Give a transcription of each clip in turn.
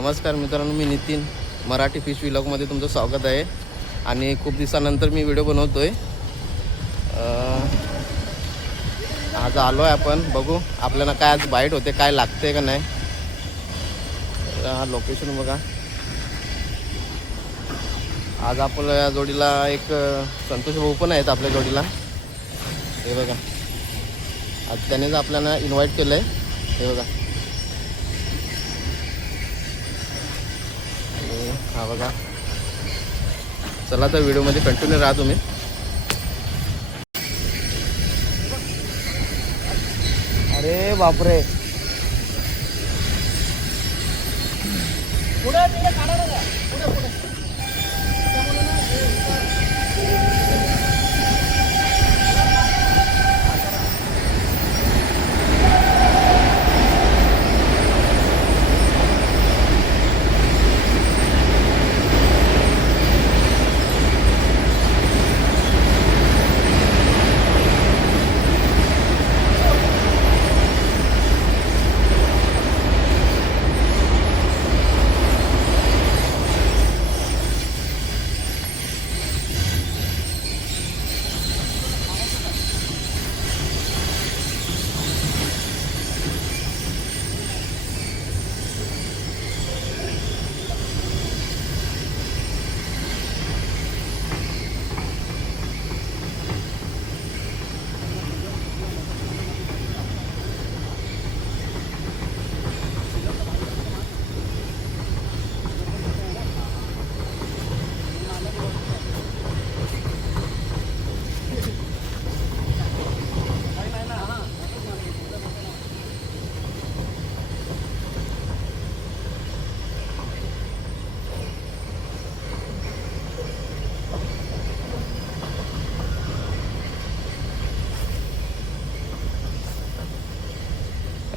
नमस्कार मित्रांनो, मी नितीन मराठी फिश व्लॉगमध्ये तुमचं स्वागत आहे. आणि खूप दिवसानंतर मी व्हिडिओ बनवतो आहे. आज आलो आहे आपण, बघू आपल्याला काय आज बाईट होते, काय लागते का नाही. हा लोकेशन बघा. आज आपल्या जोडीला एक संतोष भाऊ पण आहेत आपल्या जोडीला. हे बघा, आज त्यानेच आपल्याला इन्व्हाइट केलं आहे. हे बघा, हा बघा. चला तर व्हिडिओमध्ये कंटिन्यू राहा तुम्ही. अरे बापरे, पुढे काढा ना, पुढे पुढे.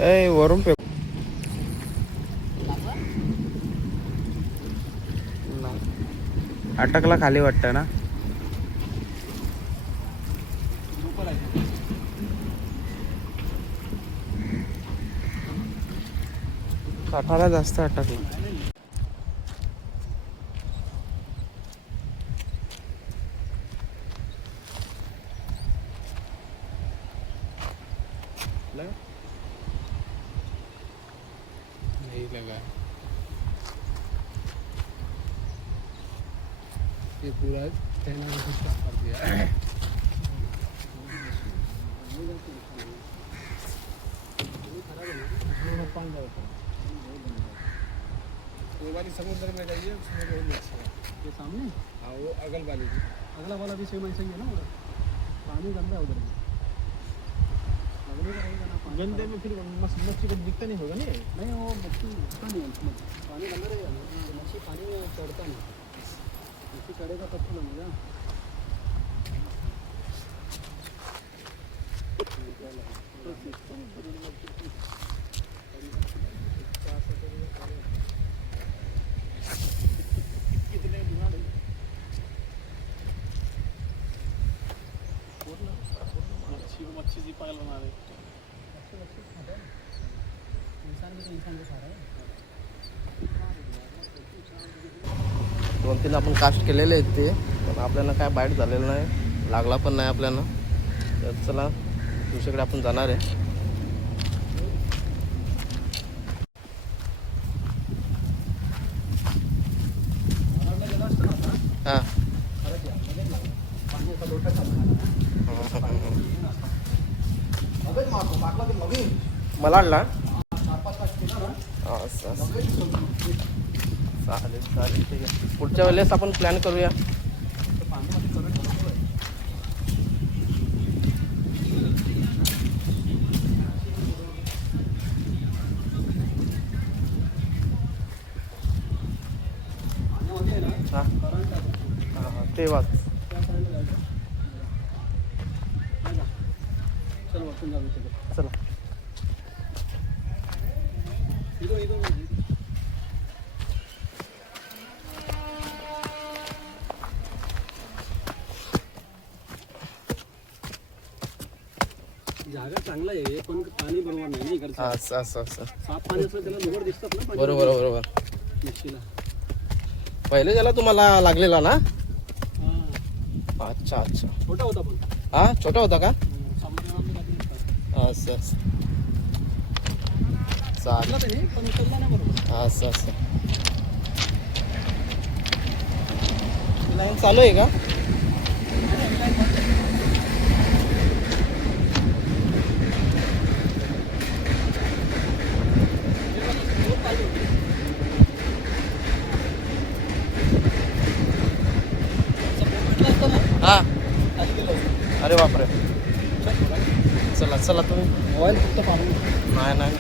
ए वरून पे अटकला खाली वाटतं ना. काठाला जास्त अटकला. नहीं लगा ये पूरा कहना कर दिया. समुद्र में जाइए, उसमें बहुत अच्छा है. ये सामने, हाँ वो अगल वाली, अगला वाला भी सेम ऐसा ही है ना. उधर पानी गंदा है, उधर गंदे में फिर मच्छी को दिखता नहीं होगा. नहीं वो मच्छी दिखता नहीं है, पानी गंदा रहेगा ना, मच्छी पानी में चढ़ता नहीं. मच्छी चढ़ेगा तब तो लगेगा. मच्छी जी पागल बना रहे. दोन तीन आपण कास्ट केलेले आहेत ते, पण आपल्याला काय बाईट झालेलं नाही, लागला पण नाही आपल्याला. तर चला दुसरीकडे आपण जाणार आहे. हां मला आणला. चालेल चालेल, ठीक आहे. पुढच्या वेळेस आपण प्लॅन करूया. हां हां ते वाच. चला जागा चांगला आहे पण पाणी बरोबर नाही ना इकडचं. असं असं असं साफ पाणी असलं त्याला निवड दिसतात ना. बरोबर बरोबर. मिक्सीला. पहिले त्याला तुम्हाला लागलेला ना? हां अच्छा अच्छा. छोटा होता पण. हा छोटा होता का? समुद्रामध्ये कधी नसतात. असं असं. चालेल. उचलला त्याने पण उचलला नाही बरोबर. असं असं. लाईन चालू आहे का? हा. अरे बापरे. चला चला तुम्ही. ऑइल फक्त पाणी. नाही नाही.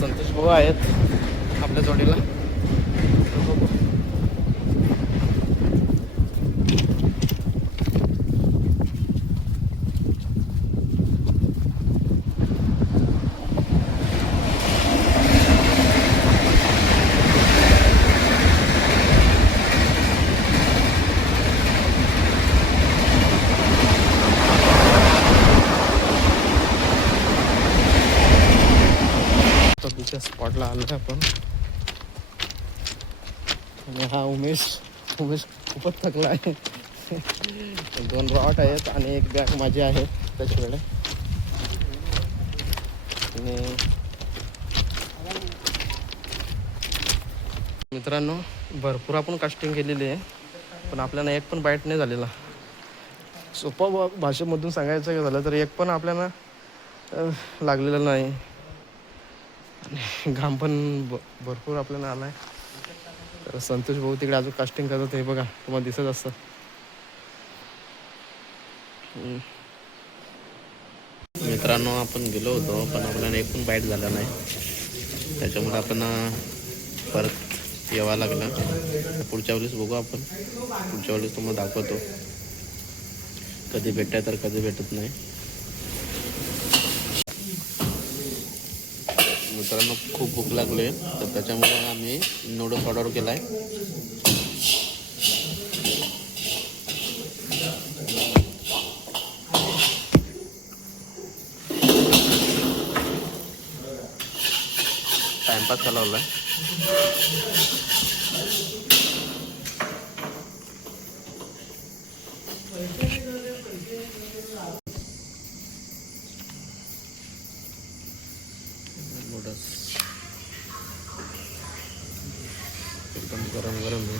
संतोष भाऊ आहेत आपल्या जोडीला. स्पॉटला आलो आपण. आणि हा उमेश खूपच थकला आहे. 2 रॉट आहेत आणि एक बॅग माझी आहे त्याच्याकडे. आणि मित्रांनो भरपूर आपण कास्टिंग केलेली आहे पण आपल्याला एक पण बाईट नाही झालेला. सोपा भाषेमधून सांगायचं झालं तर एक पण आपल्याला लागलेलं नाही. घाम पण भरपूर आपल्याला आला आहे. तर संतोष भाऊ तिकडे अजून कास्टिंग करत. हे बघा तुम्हाला दिसत असतं. मित्रांनो आपण गेलो होतो पण आपल्याला एक पण बाईट झाला नाही. त्याच्यामुळे आपण परत यावं लागलं. पुढच्या वेळेस बघू आपण. पुढच्या वेळेस तुम्हाला दाखवतो. कधी भेटताय तर कधी भेटत नाही. मित्रांनो खूप भूक लागली तर त्याच्यामुळे आम्ही नूडल्स ऑर्डर केला आहे. टाइमपास चालवला आहे. नूडल्स एकदम गरम गरम आहे.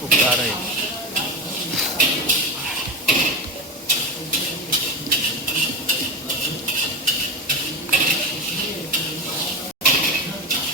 खूप गार आहे.